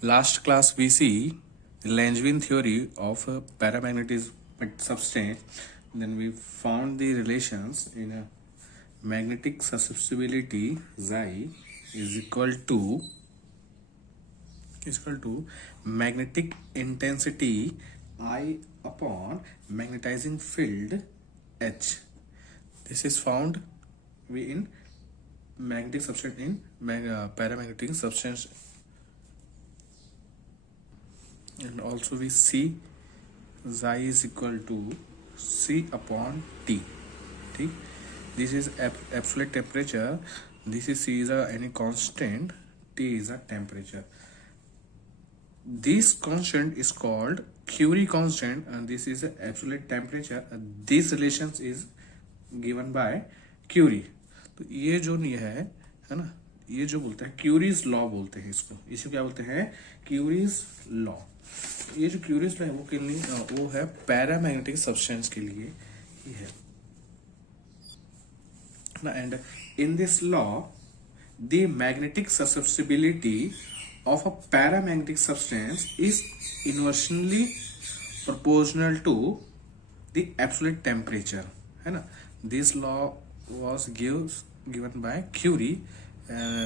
Last class we see the Langevin theory of a paramagnetic substance. Then we found the relations in a magnetic susceptibility Xi is equal to magnetic intensity I upon magnetizing field H. This is found we in magnetic substance in paramagnetic substance, and also we see Xi is equal to C upon T. ठीक, this is absolute temperature, this is C is any constant, T is a temperature. This constant is called Curie constant and this is absolute temperature. This relations is given by Curie. तो ये जो नहीं है ना, ये जो बोलते हैं क्यूरीज लॉ बोलते हैं इसको क्या बोलते हैं? Curies law. ये जो क्यूरीज लॉ है वो है पैरामैग्नेटिक सब्सटेंस के लिए ही है ना. And in this law the magnetic susceptibility of a paramagnetic substance is inversely proportional to the absolute temperature, है ना. This law was given by Curie.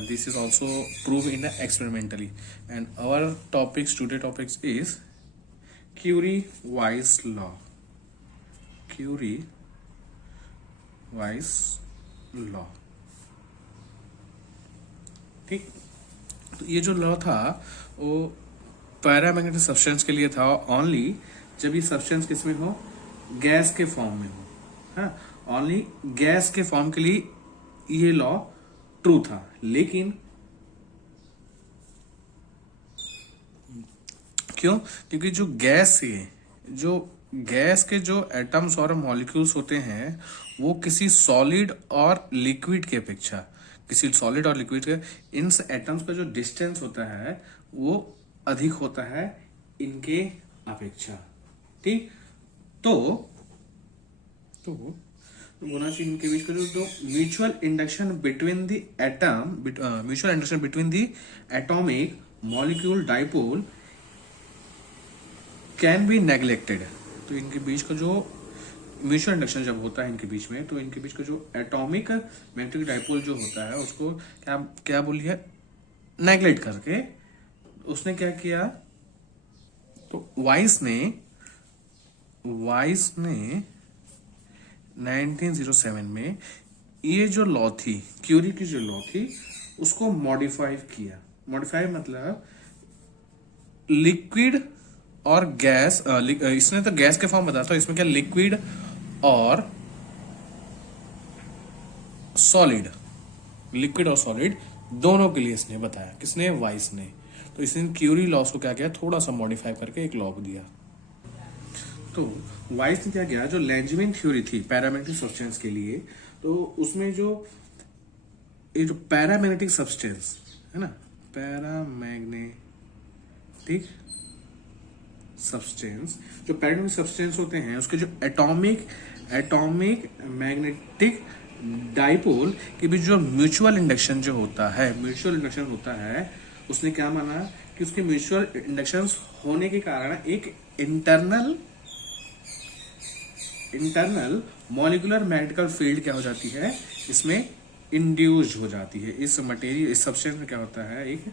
This is also proved in experimentally. And our today topics is Curie-Weiss law. Curie-Weiss law. ठीक. तो ये जो law था वो paramagnetic substance के लिए था ओनली जब ये सब्सटेंस किसमें हो? गैस के फॉर्म में हो. हाँ, ओनली गैस के फॉर्म के लिए ये लॉ ट्रू था. लेकिन क्यों? क्योंकि जो गैस के जो एटम्स और मॉलिक्यूल्स होते हैं वो किसी सॉलिड और लिक्विड के अपेक्षा इन एटम्स का जो डिस्टेंस होता है वो अधिक होता है इनके अपेक्षा. ठीक. तो होना चाहिए इनके बीच का जो mutual induction between the atomic molecule dipole can be neglected. तो इनके बीच का जो म्यूचुअल इंडक्शन जब होता है इनके बीच में, तो इनके बीच का जो एटॉमिक मैग्नेटिक डाइपोल जो होता है उसको क्या बोलिए नेग्लेक्ट करके उसने क्या किया? तो वाइस ने 1907 में ये जो लॉ थी, क्यूरी की जो लॉ थी, उसको मॉडिफाई किया. मॉडिफाई मतलब लिक्विड और गैस, इसने तो गैस के फॉर्म बताया था, इसमें क्या लिक्विड और सॉलिड दोनों के लिए इसने बताया. किसने? वाइस ने. तो इसने क्यूरी लॉस को क्या किया? थोड़ा सा मॉडिफाई करके एक लॉ दिया. तो वाइस ने क्या किया? जो लैंजविन थ्योरी थी पैरामैग्नेटिक सब्सटेंस के लिए, तो उसमें जो पैरामैग्नेटिक सब्सटेंस है ना, पैरामैग्नेटिक सब्सटेंस होते हैं उसके जो एटॉमिक मैग्नेटिक डाइपोल के बीच जो म्यूचुअल इंडक्शन होता है उसने क्या माना कि उसके म्यूचुअल इंडक्शन होने के कारण एक इंटरनल मॉलिक्यूलर मैग्नेटिकल फील्ड क्या हो जाती है, इसमें इंड्यूस्ड हो जाती है. इस सब्सटेंस में क्या होता है? एक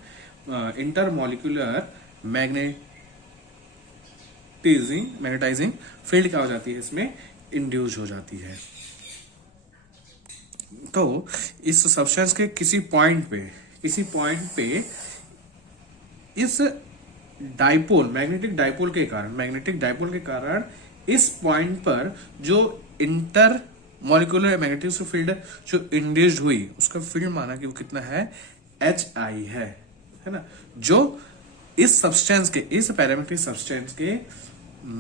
इंटरमॉलिक्यूलर मैग्नेटाइजिंग फील्ड क्या हो जाती है, इसमें इंड्यूस हो जाती है. तो इस सब्सटेंस के किसी पॉइंट पे इस मैग्नेटिक डाइपोल के कारण इस पॉइंट पर जो इंटर मॉलिक्यूलर मैग्नेटिक फील्ड जो इंड्यूस्ड हुई उसका फील्ड माना कि वो कितना है? HI है ना. जो इस पैरामैग्नेटिक सब्सटेंस के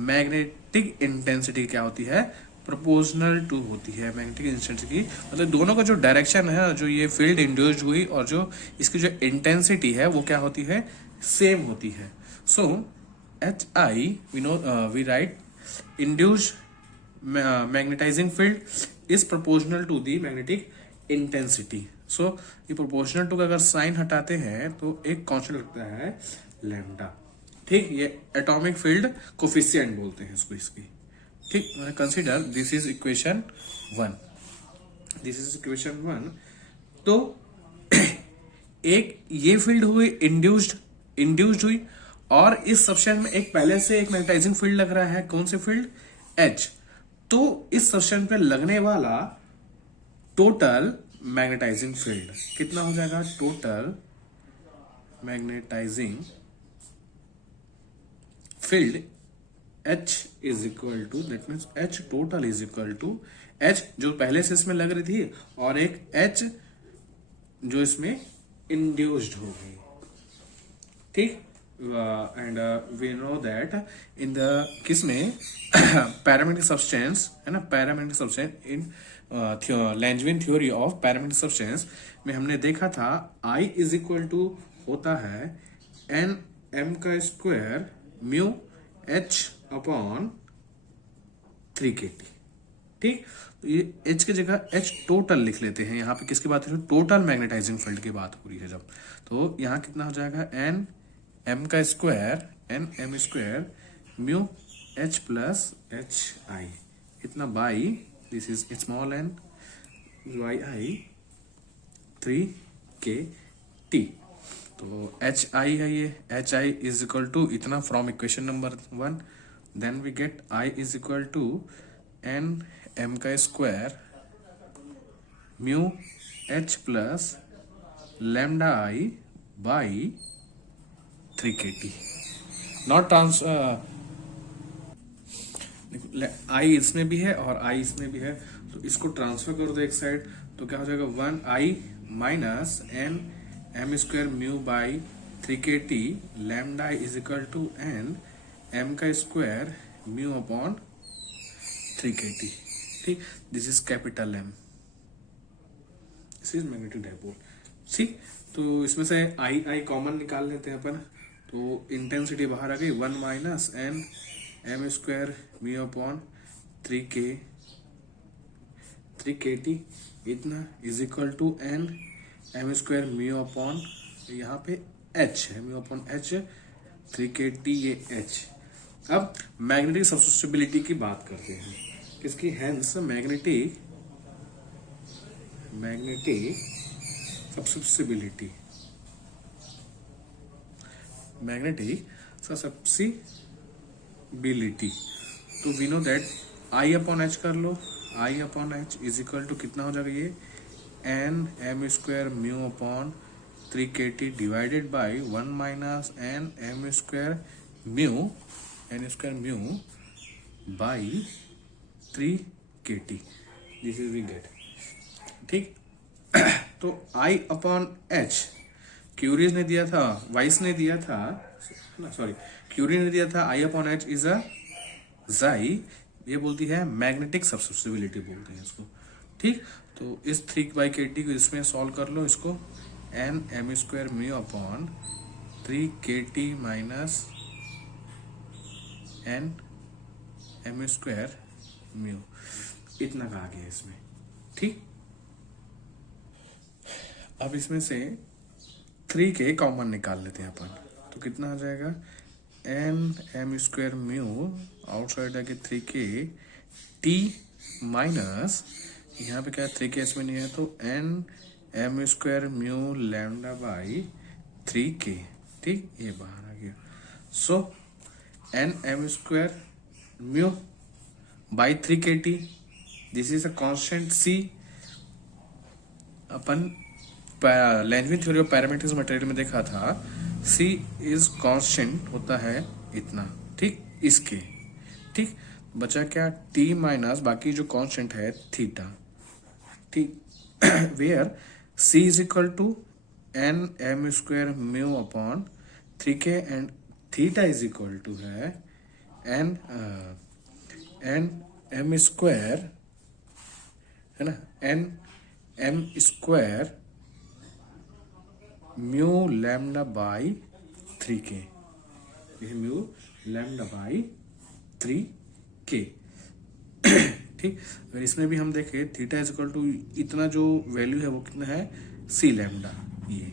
मैग्नेटिक इंटेंसिटी क्या होती है? प्रोपोर्शनल टू होती है मैग्नेटिक इंटेंसिटी. मतलब दोनों का जो डायरेक्शन है, जो ये फील्ड इंड्यूस्ड हुई और जो इसकी जो इंटेंसिटी है वो क्या होती है? सेम होती है. So HI we write induced magnetizing field is proportional to the magnetic intensity. So ये प्रोपोर्शनल टू का अगर साइन हटाते हैं तो एक कांस्टेंट लगता है लैम्डा। ठीक, ये एटॉमिक फील्ड कोफिशिएंट बोलते हैं इसको, इसकी। ठीक, consider this is equation 1, this is equation 1। तो एक ये फील्ड हुई इंड्यूस्ड हुई, और इस सब्सटेंस में एक पहले से एक मैग्नेटाइजिंग फील्ड लग रहा है। कौन से फील्ड? H। तो इस सब्सटेंस पे लगने वाला टोटल मैग्नेटाइजिंग फील्ड कितना हो जाएगा? Total magnetizing field H is equal to, that means H total is equal to H जो पहले से इसमें लग रही थी, और एक H जो इसमें इंड्यूस्ड हो गई। ठीक, and we know that in the किसमें पैरामेग्नेटिक सब्सटेंस है ना, paramagnetic substance in Langevin theory of paramagnetic substance में हमने देखा था I इज इक्वल टू होता है n m का square mu h upon 3kT। ठीक, तो ये H की जगह H टोटल लिख लेते हैं। यहाँ पे किसकी बात हो रही है? टोटल मैग्नेटाइजिंग फील्ड की बात हो रही है जब, तो यहाँ कितना हो जाएगा? n m का square n m square mu h plus h i, इतना by this is small n y i 3kT। तो h i है, ये h i is equal to इतना from equation number 1। Then we get I is equal to n m का square mu h plus lambda i by 3kT। Not trans I इसमें भी है और I इसमें भी है, तो इसको ट्रांसफर कर दो एक साइड, तो क्या हो जाएगा? 1i minus n m square mu by 3kT lambda is equal to n m का स्क्वायर म्यू अपॉन 3kT। ठीक, this is capital M, this is magnetic dipole. ठीक, तो इसमें से I कॉमन निकाल लेते हैं अपन, तो इंटेंसिटी बाहर आ गई 1 minus n m square mu upon 3kT इतना is equal to n m square mu upon, यहाँ पे h है, म्यू अपॉन h 3kT, ये h। अब मैग्नेटिक सब्सिस्टिबिलिटी की बात करते हैं, किसकी? Hence magnetic susceptibility, magnetic susceptibility. तो we know that I upon h कर लो, I upon h is equal to कितना हो जाएगा? ये n m square mu upon 3kT divided by 1 minus n m square mu by 3kT, this is we get. ठीक, तो I upon h curies ने दिया था, वाइस ने दिया था, सॉरी क्यूरी ने दिया था I upon h is a जाई, ये बोलती है मैग्नेटिक सब्सिस्टिबिलिटी बोलते हैं इसको। ठीक, तो इस 3/kT को इसमें सॉल्व कर लो, इसको n m square mu upon 3kT minus n m square mu, इतना का आ गया इसमें। ठीक, अब इसमें से 3k कॉमन निकाल लेते हैं अपन, तो कितना आ जाएगा? n m square mu outside आके 3k t माइनस, यहाँ पे क्या है? 3k इसमें नहीं है, तो n m square mu lambda by 3k। ठीक, ये बाहर आ गया। So n m square mu by 3kT, this is a constant C। अपन Langevin theory of parametric material में देखा था C इज कांस्टेंट होता है इतना। ठीक, इसके। ठीक, बचा क्या? T माइनस बाकी जो कांस्टेंट है थीटा। ठीक, where C is equal to n m square mu upon 3k and theta is equal to है n m स्क्वायर, है ना, n m square mu lambda by 3k, ये म्यू लैम्डा बाई 3k। ठीक, अगर इसमें भी हम देखें थीटा इज इक्वल टू इतना जो वैल्यू है वो कितना है? सी लैम्डा, ये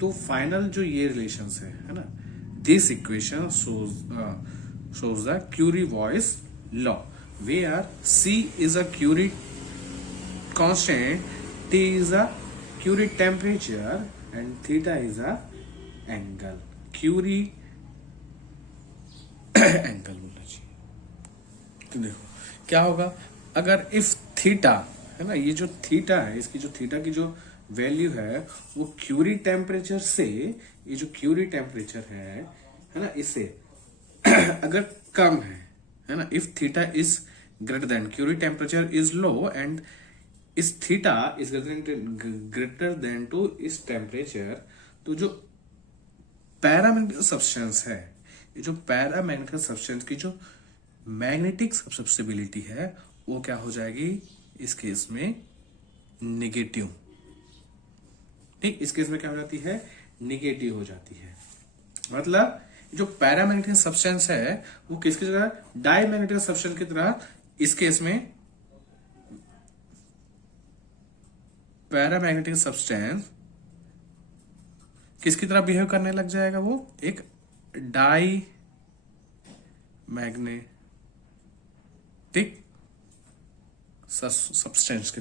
तो फाइनल जो ये रिलेशंस है ना, this equation shows the Curie-Voice law where C is a Curie constant, T is a Curie temperature and theta is a angle. Curie angle बोलना चाहिए। तो देखो क्या होगा, अगर इफ थीटा है ना, ये जो थीटा है, इसकी जो थीटा की जो वैल्यू है वो क्यूरी टेम्परेचर से, ये जो क्यूरी टेम्परेचर है ना, इससे अगर कम है ना, if theta is greater than, curie temperature is low and इस theta is greater than to इस टेम्परेचर, तो जो पैरामैग्नेटिक सब्सटेंस है, ये जो पैरामैग्नेटिक सब्सटेंस की जो मैग्नेटिक सब्सिबिलिटी है वो क्या हो जाएगी इस केस में, निगेटिव। ठीक, इस केस में क्या हो जाती है, निगेटिव हो जाती है। मतलब जो पैरामैग्नेटिक सब्सटेंस है वो किसकी जगह, डाईमैग्नेटिक सब्सटेंस की तरह इस केस में पैरामैग्नेटिक सब्सटेंस किसकी तरह बिहेव करने लग जाएगा, वो एक डाई मैग्नेटिक सब्सटेंस के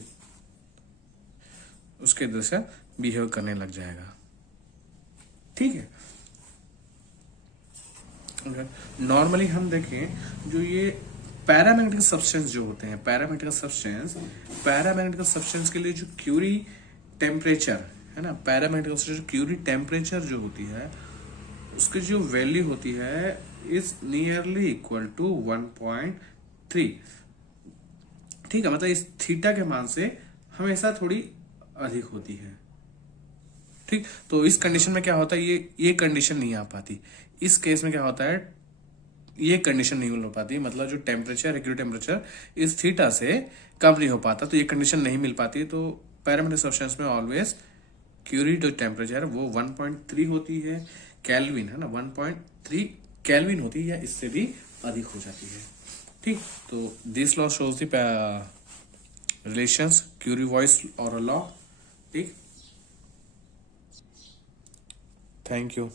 उसके तरह से बिहेव करने लग जाएगा। ठीक है, नॉर्मली हम देखें जो ये पैरामैग्नेटिक सब्सटेंस जो होते हैं, पैरामैग्नेटिक सब्सटेंस के लिए जो क्यूरी टेम्परेचर है ना, पैरामैग्नेटिक सब्सटेंस क्यूरी टेम्परेचर जो होती है उसकी जो वैल्यू होती है इज नियरली इक्वल टू 1.3। ठीक है, मतलब इस थीटा के मान से हमेशा थोड़ी अधिक होती है। ठीक, तो इस कंडीशन में क्या होता है, ये कंडीशन नहीं आ पाती। इस केस में क्या होता है, ये कंडीशन नहीं मिल पाती, मतलब जो टेम्परेचर है, क्यूरी टेम्परेचर इस थीटा से कम नहीं हो पाता, तो ये कंडीशन नहीं मिल पाती। तो पैरामैग्नेटिक सब्सटेंस में ऑलवेज क्यूरी जो टेम्परेचर वो 1.3 होती है केल्विन, है ना, 1.3 केल्विन होती है या इससे भी अधिक हो जाती है। ठीक, तो this law shows the relations Curie-Voice और लॉ। ठीक, थैंक यू।